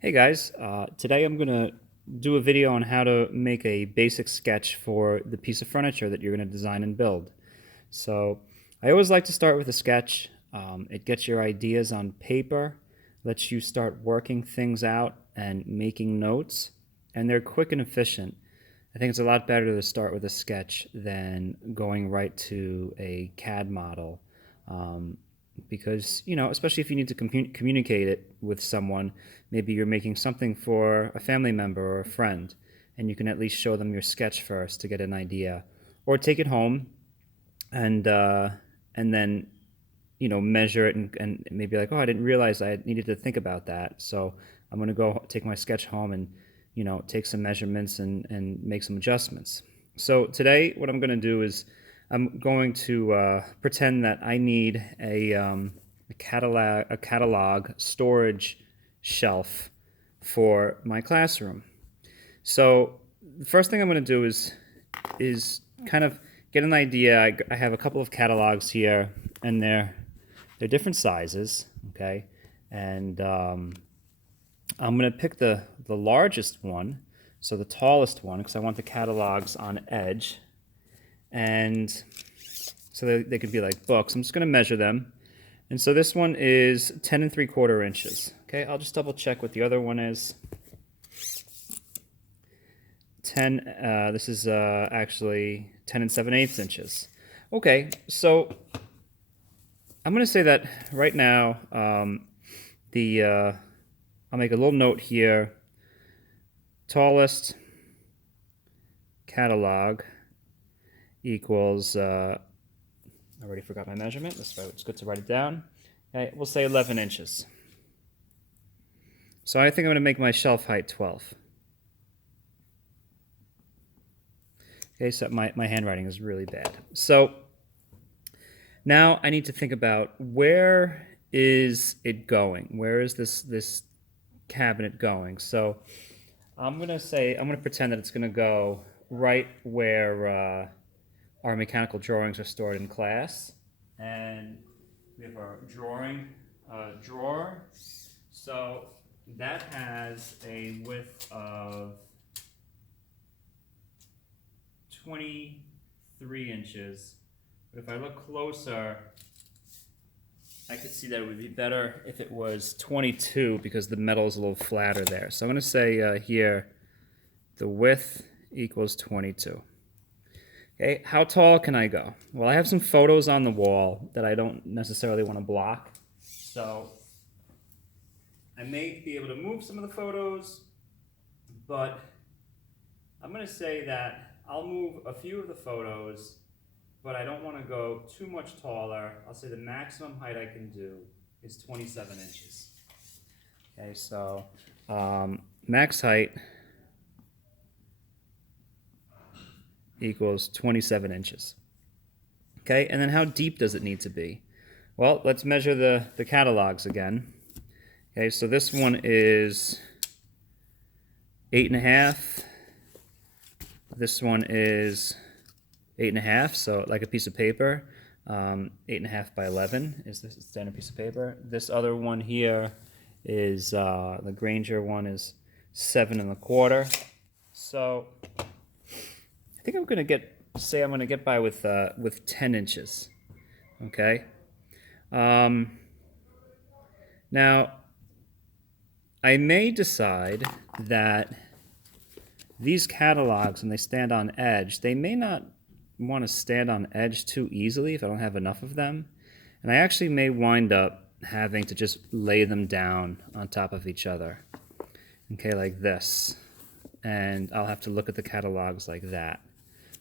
Hey guys, today I'm going to do a video on how to make a basic sketch for the piece of furniture that you're going to design and build. So I always like to start with a sketch. It gets your ideas on paper, lets you start working things out and making notes, and they're quick and efficient. I think it's a lot better to start with a sketch than going right to a CAD model. Um, because, especially if you need to communicate it with someone, maybe you're making something for a family member or a friend, and you can at least show them your sketch first to get an idea, or take it home and then measure it and maybe like, oh, I didn't realize I needed to think about that. So I'm going to go take my sketch home and take some measurements and make some adjustments. So today what I'm going to do is I'm going to pretend that I need a catalog storage shelf for my classroom. So the first thing I'm going to do is kind of get an idea. I have a couple of catalogs here, and they're different sizes, okay? And I'm going to pick the largest one, so the tallest one, because I want the catalogs on edge, and so they could be like books. I'm just going to measure them. And so this one is 10 and 3/4 inches. Okay, I'll just double check what the other one is. 10, this is actually 10 and 7/8 inches. Okay, so I'm going to say that right now, I'll make a little note here. Tallest catalog equals, I already forgot my measurement. That's why it's good to write it down. Okay, we'll say 11 inches. So I think I'm going to make my shelf height 12. Okay, so my handwriting is really bad. So now I need to think about, where is it going? Where is this cabinet going? So I'm going to pretend that it's going to go right where our mechanical drawings are stored in class. And we have our drawing drawer. So that has a width of 23 inches. But if I look closer, I could see that it would be better if it was 22, because the metal is a little flatter there. So I'm going to say here, the width equals 22. Okay, how tall can I go? Well, I have some photos on the wall that I don't necessarily want to block. So I may be able to move some of the photos, but I'm going to say that I'll move a few of the photos, but I don't want to go too much taller. I'll say the maximum height I can do is 27 inches. Okay, so max height equals 27 inches. Okay, and then how deep does it need to be? Well, let's measure the catalogs again. Okay, so this one is 8.5. This one is 8.5, so like a piece of paper. 8.5 by 11 is the standard piece of paper. This other one here is the Grainger one is 7.25. So I think I'm gonna get by with 10 inches. Okay. Now I may decide that these catalogs, when they stand on edge, they may not want to stand on edge too easily if I don't have enough of them. And I actually may wind up having to just lay them down on top of each other. Okay, like this. And I'll have to look at the catalogs like that.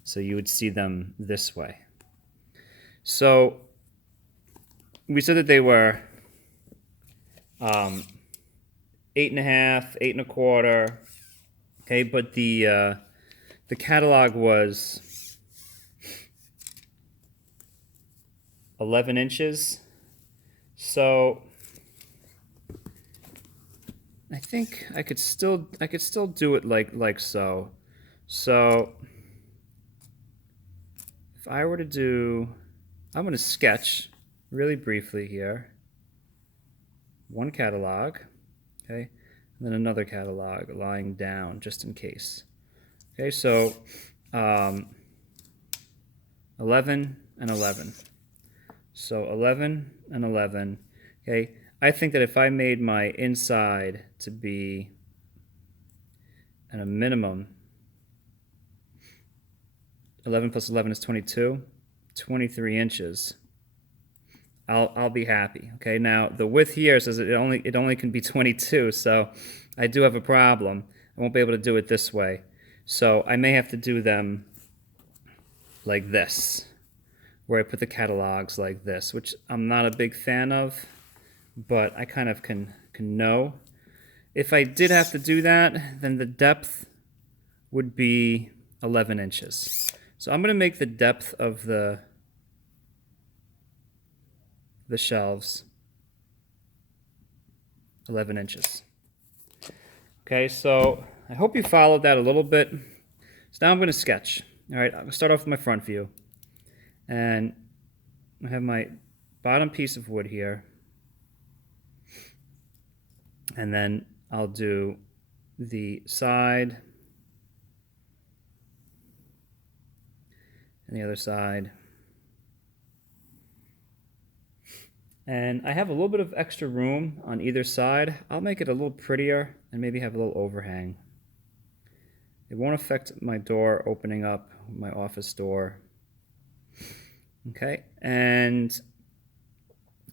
So you would see them this way. So we said that they were 8.5, 8.25. Okay, but the catalog was 11 inches. So I think I could still do it like so. So if I were to do, I'm going to sketch really briefly here one catalog. Okay, and then another catalog lying down just in case. Okay, so 11 and 11. So 11 and 11. Okay, I think that if I made my inside to be at a minimum, 11 plus 11 is 22, 23 inches. I'll be happy. Okay, now the width here says it only can be 22, so I do have a problem. I won't be able to do it this way. So I may have to do them like this, where I put the catalogs like this, which I'm not a big fan of, but I kind of can know. If I did have to do that, then the depth would be 11 inches. So I'm going to make the depth of the shelves 11 inches. Okay, so I hope you followed that a little bit. So now I'm going to sketch. All right, I'm going to start off with my front view. And I have my bottom piece of wood here. And then I'll do the side and the other side. And I have a little bit of extra room on either side. I'll make it a little prettier and maybe have a little overhang. It won't affect my door opening up, my office door. Okay, and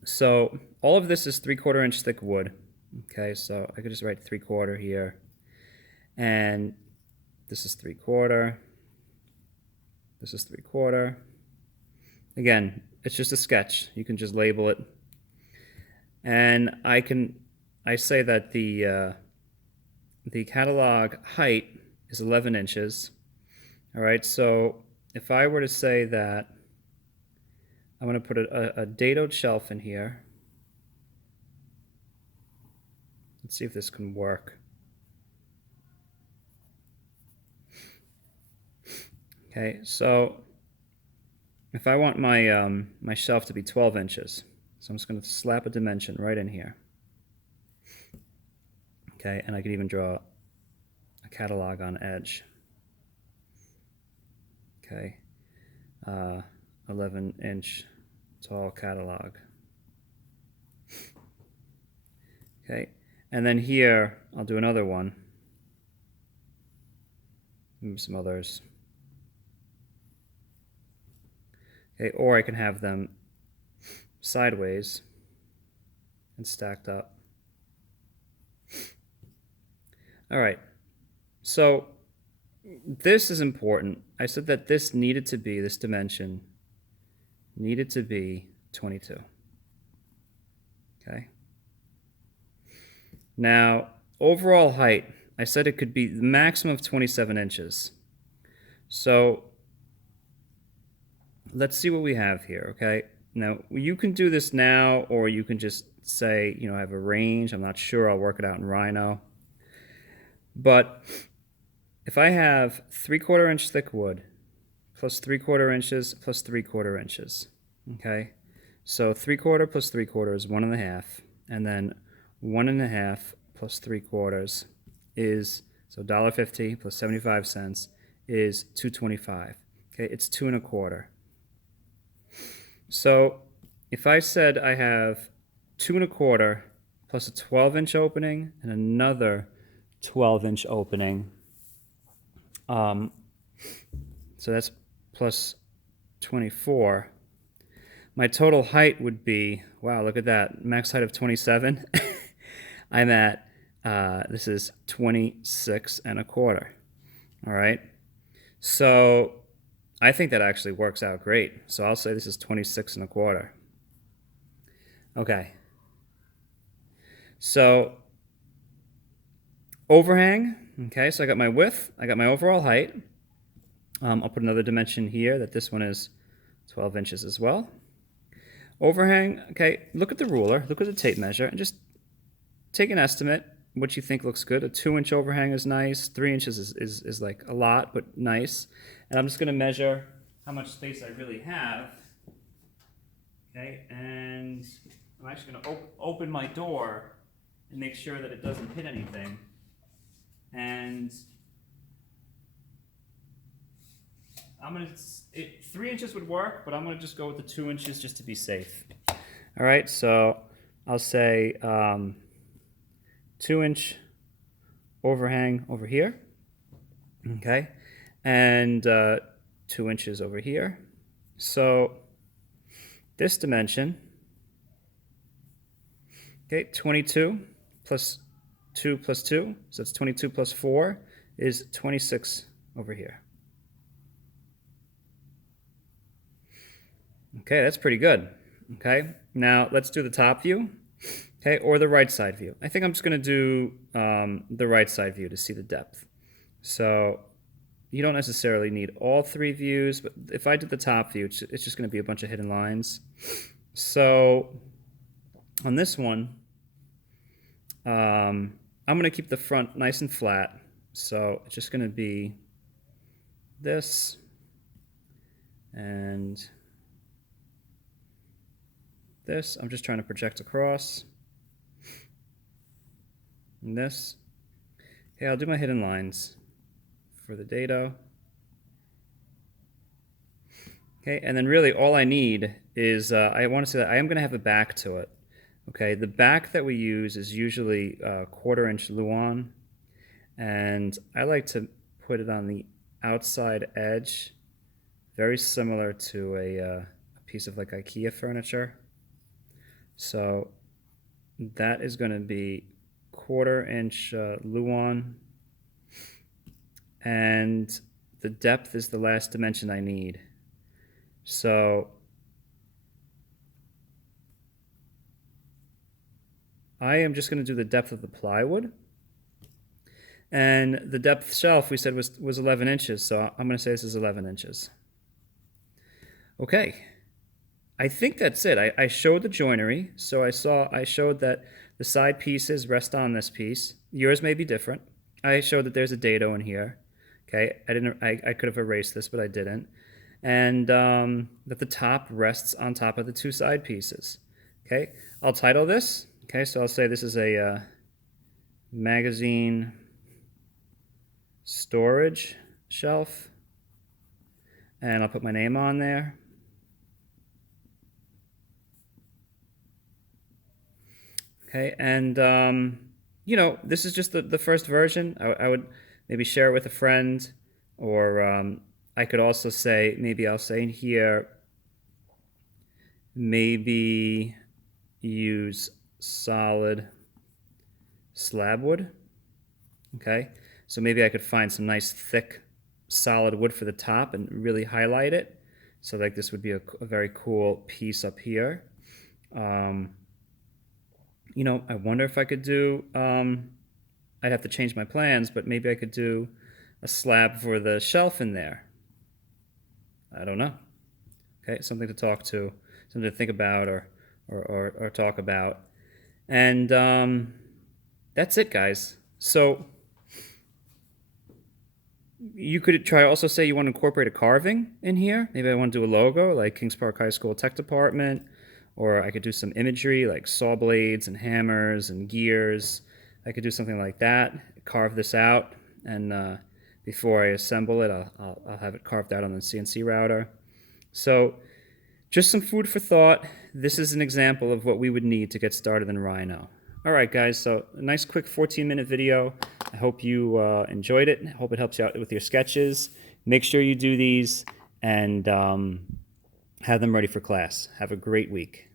so all of this is 3/4 inch thick wood. Okay, so I could just write 3/4 here. And this is 3/4. This is 3/4. Again, it's just a sketch. You can just label it. And I say that the catalog height is 11 inches. All right, so if I were to say that I'm going to put a dadoed shelf in here. Let's see if this can work. Okay, so if I want my my shelf to be 12 inches, so I'm just going to slap a dimension right in here. Okay, and I could even draw a catalog on edge. Okay, 11-inch tall catalog. Okay, and then here I'll do another one. Maybe some others. Okay, or I can have them sideways and stacked up. All right, so this is important. I said that this dimension needed to be 22. Okay. Now, overall height, I said it could be the maximum of 27 inches. So let's see what we have here, okay? Now, you can do this now, or you can just say, I have a range. I'm not sure. I'll work it out in Rhino. But if I have 3/4 inch thick wood plus 3/4 inches plus 3/4 inches, okay? So 3/4 plus 3/4 is 1.5, and then 1.5 plus 3/4 is, so $1.50 plus 75 cents is $2.25. Okay, it's 2 1/4. So if I said I have 2 1/4 plus a 12-inch opening and another 12-inch opening, so that's plus 24. My total height would be, wow, look at that, max height of 27. I'm at, this is 26 1/4. All right. So I think that actually works out great. So I'll say this is 26 1/4. Okay. So overhang. Okay, so I got my width, I got my overall height. I'll put another dimension here that this one is 12 inches as well. Overhang, okay, look at the ruler, look at the tape measure, and just take an estimate, what you think looks good. A 2-inch overhang is nice, 3 inches is like a lot, but nice. And I'm just gonna measure how much space I really have. Okay, and I'm actually gonna open my door and make sure that it doesn't hit anything. And I'm gonna, 3 inches would work, but I'm gonna just go with the 2 inches just to be safe. All right, so I'll say 2-inch overhang over here, okay, and 2 inches over here. So this dimension, okay, 22 plus 2 plus 2, so that's 22 plus 4 is 26 over here. Okay, that's pretty good. Okay, now let's do the top view, okay, or the right side view. I think I'm just going to do the right side view to see the depth. So you don't necessarily need all 3 views, but if I did the top view, it's just going to be a bunch of hidden lines. So on this one, I'm going to keep the front nice and flat. So it's just going to be this and this. I'm just trying to project across. And this. Okay, I'll do my hidden lines for the dado. Okay, and then really all I need is, I want to say that I am going to have a back to it. Okay, the back that we use is usually 1/4 inch Luan, and I like to put it on the outside edge, very similar to a piece of like IKEA furniture. So that is going to be 1/4 inch Luan, and the depth is the last dimension I need. So I am just going to do the depth of the plywood, and the depth shelf we said was 11 inches, so I'm going to say this is 11 inches. Okay, I think that's it. I showed the joinery, so I showed that the side pieces rest on this piece. Yours may be different. I showed that there's a dado in here. Okay, I could have erased this, but I didn't. And that the top rests on top of the 2 side pieces. Okay, I'll title this. Okay, so I'll say this is a magazine storage shelf, and I'll put my name on there. Okay, and you know, this is just the first version. I would maybe share it with a friend, or I could also say, maybe I'll say in here, maybe use solid slab wood. Okay, so maybe I could find some nice thick solid wood for the top and really highlight it. So like this would be a very cool piece up here. You know, I wonder if I could do, I'd have to change my plans, but maybe I could do a slab for the shelf in there. I don't know. Okay, something to talk to, something to think about or talk about. And that's it, guys. So you could try also say you want to incorporate a carving in here. Maybe I want to do a logo like Kings Park High School Tech Department, or I could do some imagery like saw blades and hammers and gears. I could do something like that, carve this out, and before I assemble it, I'll have it carved out on the CNC router. So just some food for thought. This is an example of what we would need to get started in Rhino. All right, guys, so a nice quick 14-minute video. I hope you enjoyed it. I hope it helps you out with your sketches. Make sure you do these and have them ready for class. Have a great week.